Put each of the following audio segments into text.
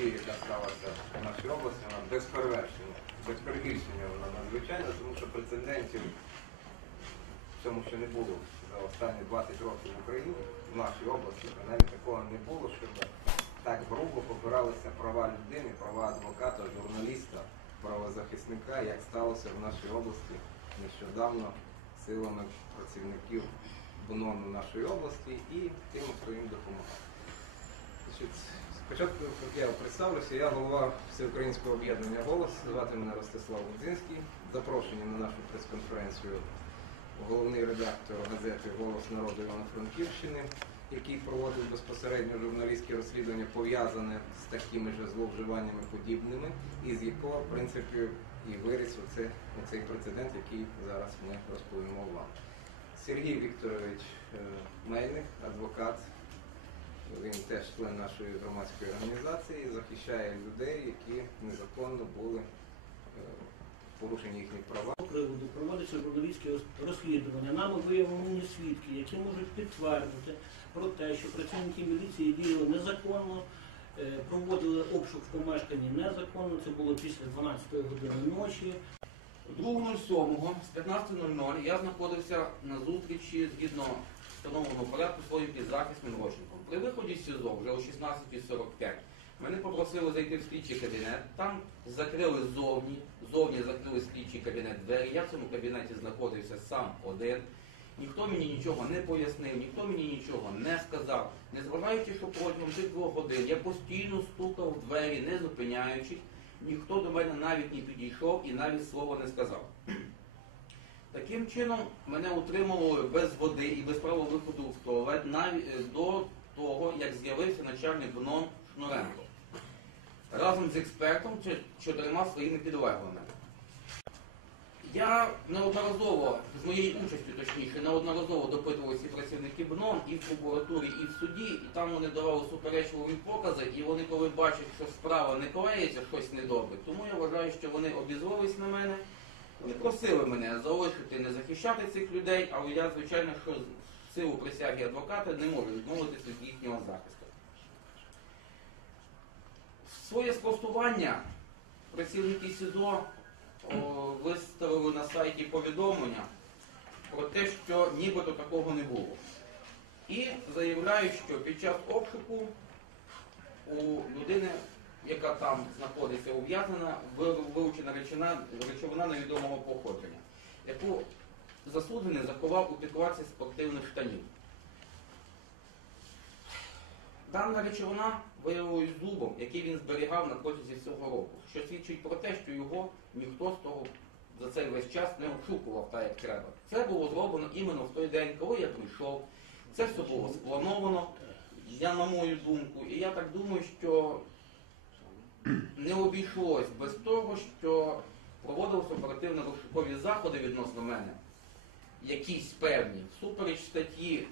подія, яка сталася в нашій області, вона без перевершення, без перебільшення вона надзвичайна, тому що прецедентів в цьому ще не було за останні 20 років в Україні, в нашій області, принаймні такого не було, щоб так грубо попиралися права людини, права адвоката, журналіста, правозахисника, як сталося в нашій області нещодавно силами працівників БНОНу нашої області і тим, хто їм допомагав. Спочатку я представлюся, я голова Всеукраїнського об'єднання «Голос», звати мене Ростислав Лудзинський. Запрошені на нашу прес-конференцію головний редактор газети Голос народу Івано-Франківщини, який проводив безпосередньо журналістське розслідування, пов'язане з такими ж зловживаннями подібними, і з якого, в принципі, і виріс оце, оцей прецедент, який зараз ми розповімо вам. Сергій Вікторович е, Мельник, адвокат, він теж член нашої громадської організації, захищає людей, які незаконно були е, порушені їхні права. З приводу проводиться журналістське розслідування. Нами виявлені свідки, які можуть підтвердити про те, що працівники міліції діяли незаконно, е, проводили обшук в помешканні незаконно. Це було після 12 години ночі. 2.07 з 15.00 я знаходився на зустрічі згідно встановленого порядку своїм підзахисним Рощенком. При виході з СІЗО вже о 16.45 мене попросили зайти в слідчий кабінет. Там закрили ззовні, ззовні закрили слідчий кабінет двері. Я в цьому кабінеті знаходився сам один. Ніхто мені нічого не пояснив, ніхто мені нічого не сказав. Незважаючи, що протягом цих двох годин я постійно стукав в двері, не зупиняючись, ніхто до мене навіть не підійшов і навіть слова не сказав. Таким чином мене утримували без води і без права виходу в туалет навіть е, до того, як з'явився начальник БНОН Шнуренко разом з експертом чотирма своїми підлеглими. Я неодноразово, з моєю участю точніше, неодноразово допитувалися і працівники БНОН і в прокуратурі, і в суді, і там вони давали суперечливі покази, і вони, коли бачать, що справа не клеїться, щось недобре. Тому я вважаю, що вони обізвались на мене. Вони просили мене залишити не захищати цих людей, але я, звичайно, що в силу присяги адвоката не можу відмовитися від їхнього захисту. Своє спростування працівники СІЗО о, виставили на сайті повідомлення про те, що нібито такого не було. І заявляють, що під час обшуку у людини, яка там знаходиться ув'язнена, ви- вилучена речовина, речовина невідомого походження, яку засуджений заховав у підкладці спортивних штанів. Дана речовина виявилась зубом, який він зберігав на протязі всього року, що свідчить про те, що його ніхто з того за цей весь час не обшукував так, як треба. Це було зроблено іменно в той день, коли я прийшов. Це все було сплановано, я на мою думку. І я так думаю, що не обійшлось без того, що проводилися оперативно-розшукові заходи відносно мене, якісь певні, всупереч статті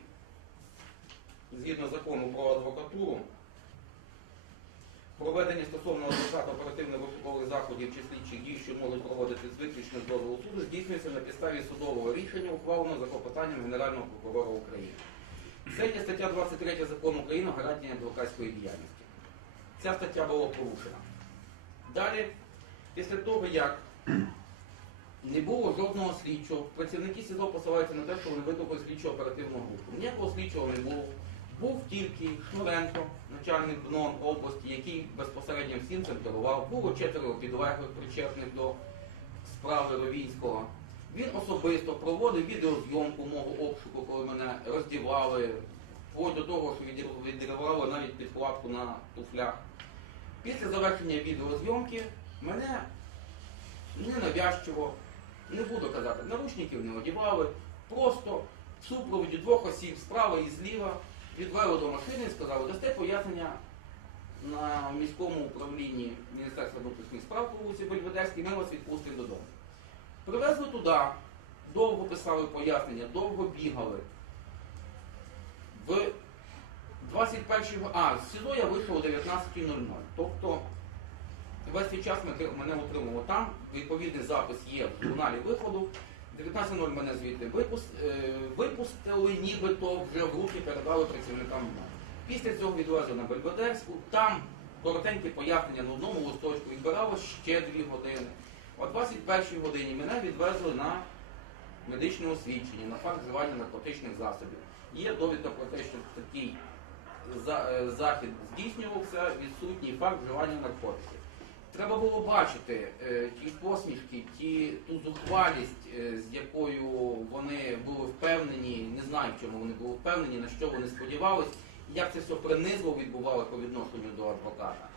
згідно закону про адвокатуру, проведення стосовно адвоката оперативно-розшукових заходів чи слідчих дій, що можуть проводити з виключно з дозволу суду, здійснюється на підставі судового рішення, ухваленого за клопотанням Генерального прокурора України. Це стаття 23 закону України гарантія адвокатської діяльності. Ця стаття була порушена. Далі, після того, як не було жодного слідчого, працівники СІЗО посилаються на те, що вони викликали слідчо оперативну групу. Ніякого слідчого не було. Був тільки Шнуренко, начальник БНОН області, який безпосередньо всім цим керував. Було четверо підлеглих причетних до справи Ровінського. Він особисто проводив відеозйомку мого обшуку, коли мене роздівали, вплоть до того, що відірвали навіть підкладку на туфлях. Після завершення відеозйомки мене ненавязчиво, не буду казати, наручників не одягали, просто в супроводі двох осіб справа і зліва відвели до машини і сказали, дасте пояснення на міському управлінні Міністерства внутрішніх справ по вулиці Бельведерській, ми вас відпустимо додому. Привезли туди, довго писали пояснення, довго бігали. В 21 а, з СІЗО я вийшов о 19.00. Тобто весь цей час мене- утримувало там. Відповідний запис є в журналі виходу. 19.00 мене звідти випус- е, випустили, нібито вже в руки передали працівникам Після цього відвезли на Бельведерську. Там коротеньке пояснення на одному листочку, відбиралось ще дві години. О 21 годині мене відвезли на медичне освідчення, на факт вживання наркотичних засобів. Є довідка про те, що такий е, захід здійснювався, відсутній факт вживання наркотиків. Треба було бачити е, ті посмішки, ті, ту зухвалість, е, з якою вони були впевнені, не знаю, чому вони були впевнені, на що вони сподівались, як це все принизливо відбувало по відношенню до адвоката.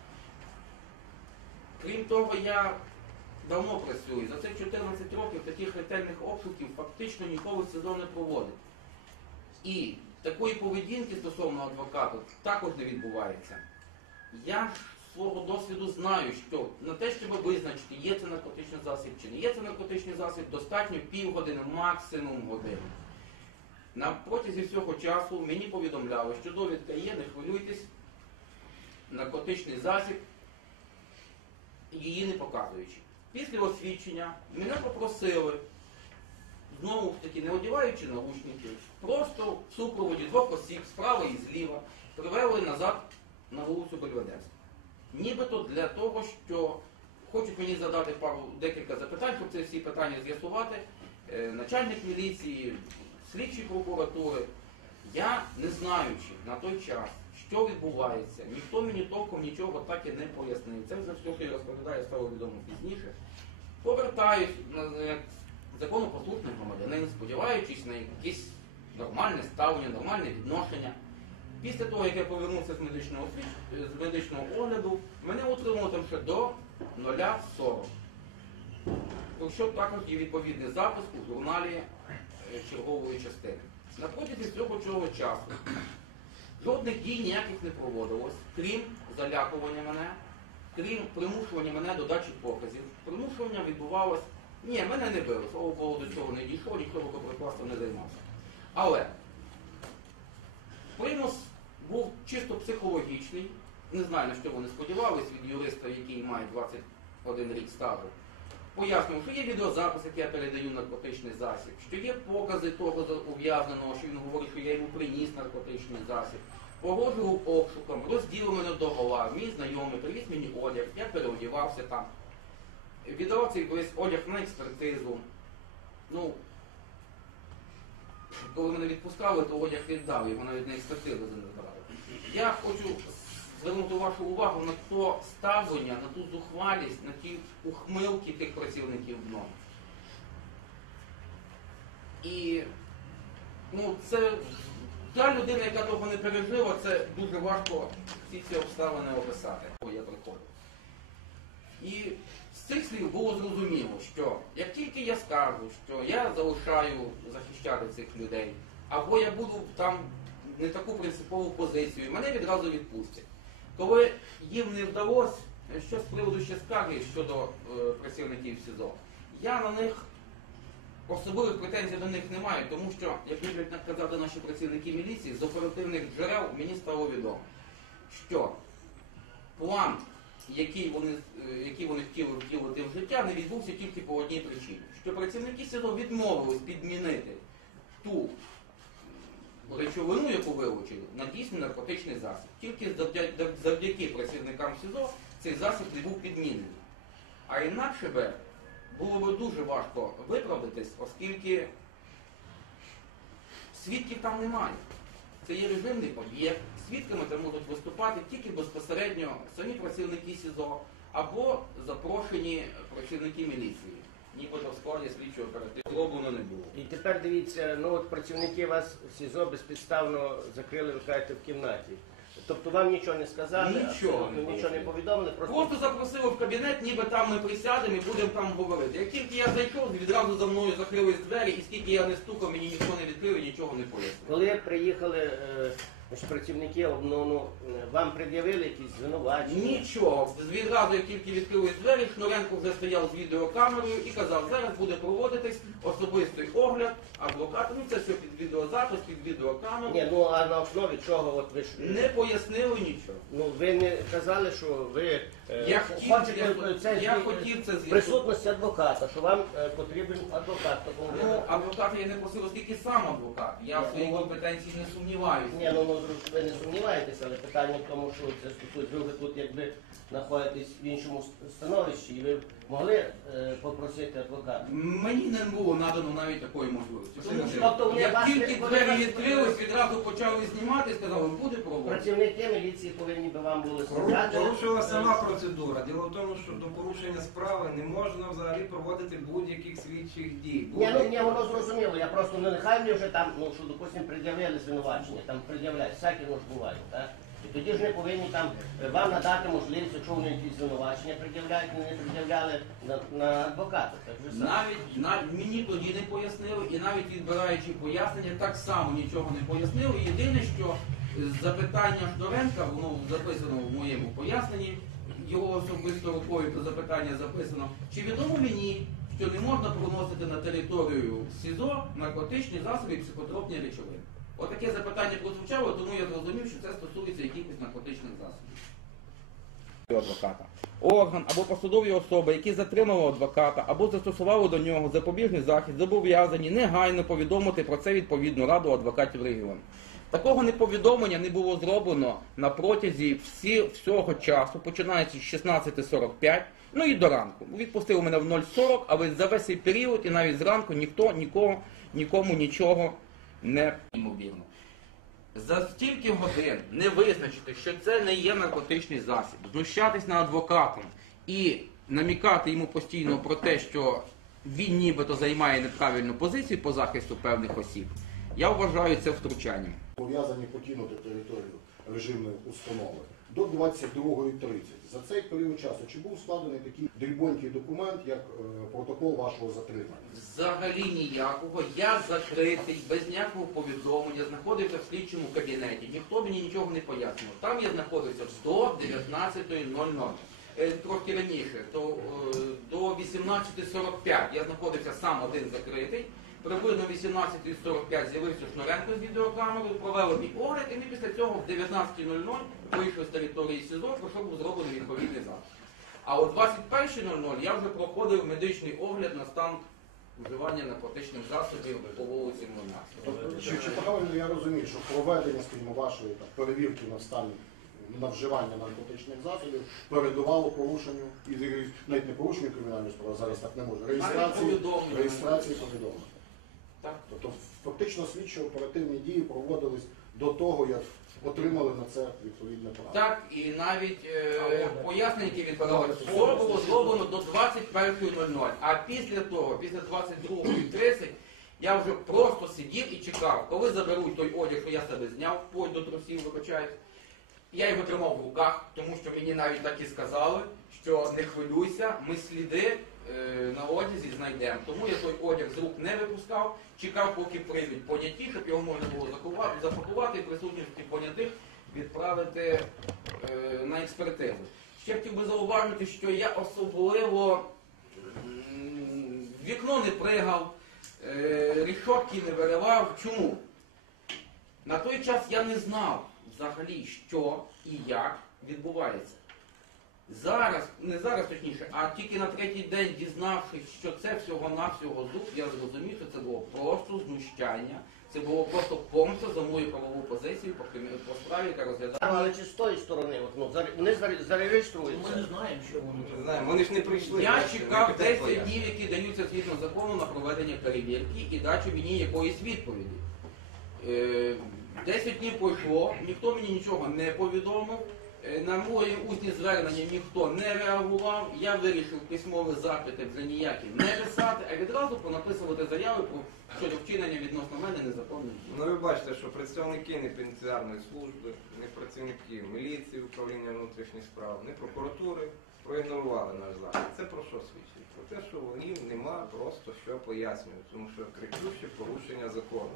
Крім того, я давно працюю. За цих 14 років таких ретельних обшуків фактично ніколи СИЗО не проводить. І такої поведінки стосовно адвоката також не відбувається. Я свого досвіду знаю, що на те, щоб визначити, є це наркотичний засіб чи не є це наркотичний засіб, достатньо півгодини, максимум години. На протязі всього часу мені повідомляли, що довідка є, не хвилюйтесь, наркотичний засіб, її не показуючи. Після освідчення мене попросили, знову ж таки, не одягаючи наушники, просто в супроводі двох осіб справа і зліва привели назад на вулицю Бельведерську. Нібито для того, що хочуть мені задати пару декілька запитань, щоб ці всі питання з'ясувати. Е, Начальник міліції, слідчі прокуратури, я не знаючи на той час, що відбувається, ніхто мені толком нічого так і не пояснив. Це вже все, що я розповідаю, стало відомо пізніше. Повертаюсь як законопослушний громадянин, сподіваючись на якесь нормальне ставлення, нормальне відношення. Після того, як я повернувся з медичного, з медичного огляду, мене утримало там ще до 0,40. Про що також є відповідний запис у журналі е, чергової частини. На протязі цього часу жодних дій ніяких не проводилось, крім залякування мене, крім примушування мене до дачі показів. Примушування відбувалось. Ні, мене не били, слава Богу, до цього не дійшло, ніхто рукоприкладством не займався. Але примус був чисто психологічний. Не знаю, на що вони сподівались від юриста, який має 21 рік стажу. Пояснював, що є відеозапис, який я передаю наркотичний засіб, що є покази того ув'язненого, що він говорить, що я йому приніс наркотичний засіб. Погрожував обшуком, розділив мене до мій знайомий, привіз мені одяг, я переодівався там. Віддавав цей весь одяг на експертизу. Ну, коли мене відпускали, то одяг віддав, його навіть на експертизу не забрали. Я хочу звернути вашу увагу на то ставлення, на ту зухвалість, на ті ухмилки тих працівників дном. І ну, це та людина, яка того не пережила, це дуже важко всі ці обставини описати, я приходив. І з цих слів було зрозуміло, що як тільки я скажу, що я залишаю захищати цих людей, або я буду там не таку принципову позицію, мене відразу відпустять. Коли їм не вдалося, що з приводу ще скарги щодо е, працівників СІЗО, я на них особливих претензій до них не маю, тому що, як люблять казати наші працівники міліції, з оперативних джерел мені стало відомо, що план, який вони, е, який вони хотіли втілити в життя, не відбувся тільки по одній причині. Що працівники СІЗО відмовились підмінити ту речовину, яку вилучили, на дійсний наркотичний засіб. Тільки завдя- завдяки працівникам СІЗО цей засіб не був підмінений. А інакше би було б дуже важко виправдатись, оскільки свідків там немає. Це є режимний об'єкт. Свідками там можуть виступати тільки безпосередньо самі працівники СІЗО або запрошені працівники міліції. Нібито в складі слідчого оперативного зроблено не було. І тепер дивіться, ну от працівники вас в СІЗО безпідставно закрили, ви кажете, в кімнаті. Тобто вам нічого не сказали, Нічого абсолютно не нічого не повідомили, просто, Просто запросили в кабінет, ніби там ми присядемо і будемо там говорити. Як тільки я зайшов, відразу за мною закрились двері, і скільки я не стукав, мені ніхто не відкрив і нічого не пояснив. коли приїхали е, значить, працівники обнону, е, вам пред'явили якісь звинувачення? Нічого. Відразу, як тільки відкрились двері, Шнуренко вже стояв з відеокамерою і казав, зараз буде проводитись особистий огляд адвоката. Ну це все під відеозапис, під відеокамеру. Ні, ну а на основі чого от ви ж Не пояснили нічого. ну ви не казали, що ви е, Я хотів, хочете, я, це я зві- хотів це в з'ясувати. присутності адвоката, що вам е, потрібен адвокат в такому Ну, випадку. адвоката я не просив, оскільки сам адвокат. Я в своїй Ну, компетенції не сумніваюся. Ні, ну, ну підозрюю, ви не сумніваєтеся, але питання в тому, що це стосується, ви тут якби знаходитесь в іншому становищі, і ви могли е, попросити адвоката. Мені не було надано навіть такої можливості. Тому що Тобто вони як вас тільки не- двері відкрились, відразу почали знімати, сказали, буде проводити. Працівники міліції повинні би вам були сказати. Порушила сама процедура. Діло в тому, що до порушення справи не можна взагалі проводити будь-яких слідчих дій. Ні, ну ні, воно зрозуміло. Я просто ну нехай мені вже там, ну що допустим, пред'явили звинувачення, там пред'являють, всякі ну, ж бувають, так? І тоді ж не повинні там е, вам надати можливість, якщо вони якісь звинувачення пред'являють, вони пред'являли на, на адвоката. Так же. Навіть, навіть мені тоді не пояснили, і навіть відбираючи пояснення, так само нічого не пояснили. Єдине, що з запитання Шдоренка, воно записано в моєму поясненні, його особисто рукою то запитання записано. Чи відомо мені, що не можна проносити на територію СІЗО наркотичні засоби і психотропні речовини? Отаке запитання прозвучало, тому я зрозумів, що це стосується якихось наркотичних засобів. адвоката. Орган або посадові особи, які затримали адвоката або застосували до нього запобіжний захід, зобов'язані негайно повідомити про це відповідну раду адвокатів регіону. Такого неповідомлення не було зроблено на протязі всі, всього часу, починаючи з 16.45, ну і до ранку. Відпустили мене в 0.40, але за весь цей період і навіть зранку ніхто нікого, нікому нічого не ймовірно. За стільки годин не визначити, що це не є наркотичний засіб, знущатись над адвокатом і намікати йому постійно про те, що він нібито займає неправильну позицію по захисту певних осіб, я вважаю це втручанням. Пов'язані покинути територію режимної установи до 22.30. За цей період часу чи був складений такий дрібонький документ, як е, протокол вашого затримання? Взагалі ніякого. Я закритий, без ніякого повідомлення, знаходився в слідчому кабінеті. Ніхто мені нічого не пояснював. Там я знаходився до 19.00. Е, Трохи раніше, то е, до 18.45 я знаходився сам один закритий. Приблизно 18.45 з'явився Шнуренко з відеокамерою, провели мій огляд, і ми після цього в 19.00 вийшли з території СІЗО, про що був зроблений відповідний запит. А о 21.00 я вже проходив медичний огляд на стан вживання наркотичних засобів по вулиці Млинарська. Тобто, чи, чи правильно я розумію, що проведення, скажімо, вашої так, перевірки на стан на вживання наркотичних засобів передувало порушенню і навіть не порушенню кримінальної справи, зараз так не може. Реєстрації, повідомлення. реєстрації повідомлень. Так. Тобто фактично слідчо оперативні дії проводились до того, як отримали на це відповідне право. Так, і навіть е, пояснення, які відбирали, все було зроблено до 21.00. А після того, після 22.30, я вже просто сидів і чекав, коли заберуть той одяг, що я себе зняв, вплоть до трусів, вибачаюсь. Я його тримав в руках, тому що мені навіть так і сказали, що не хвилюйся, ми сліди е, на одязі знайдемо. Тому я той одяг з рук не випускав, чекав, поки прийдуть поняті, щоб його можна було запакувати і присутності понятих відправити е, на експертизу. Ще хотів би зауважити, що я особливо вікно не пригав, е, рішотки не виривав. Чому? На той час я не знав взагалі, що і як відбувається. Зараз, не зараз точніше, а тільки на третій день, дізнавшись, що це всього-навсього зуб, я зрозумів, що це було просто знущання, це було просто помста за мою правову позицію по, по справі, яка розглядає. Але чи з тої сторони, от, ну, заре- вони заре- Ми не знаємо, що вони Не знаю, вони ж не прийшли. Я бачите, чекав не 10 пояснюють. днів, які даються згідно закону на проведення перевірки і дачу мені якоїсь відповіді. Е, 10 днів пройшло, ніхто мені нічого не повідомив. Е, На мої усні звернення ніхто не реагував. Я вирішив письмові запити вже ніякі не писати, а відразу понаписувати заяви про щодо вчинення відносно мене незаконних дій. Ну ви бачите, що представники не пенітенціарної служби, не працівники міліції, управління внутрішніх справ, не прокуратури проігнорували наш захід. Це про що свідчить? Про те, що вони нема просто що пояснювати, тому що кричуще порушення закону.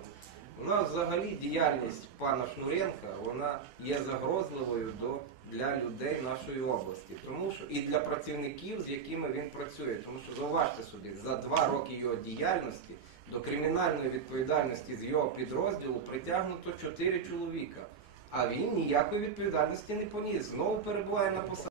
У нас взагалі діяльність пана Шнуренка вона є загрозливою до, для людей нашої області, тому що і для працівників, з якими він працює. Тому що зауважте собі, за два роки його діяльності до кримінальної відповідальності з його підрозділу притягнуто чотири чоловіка. А він ніякої відповідальності не поніс. Знову перебуває на посаді.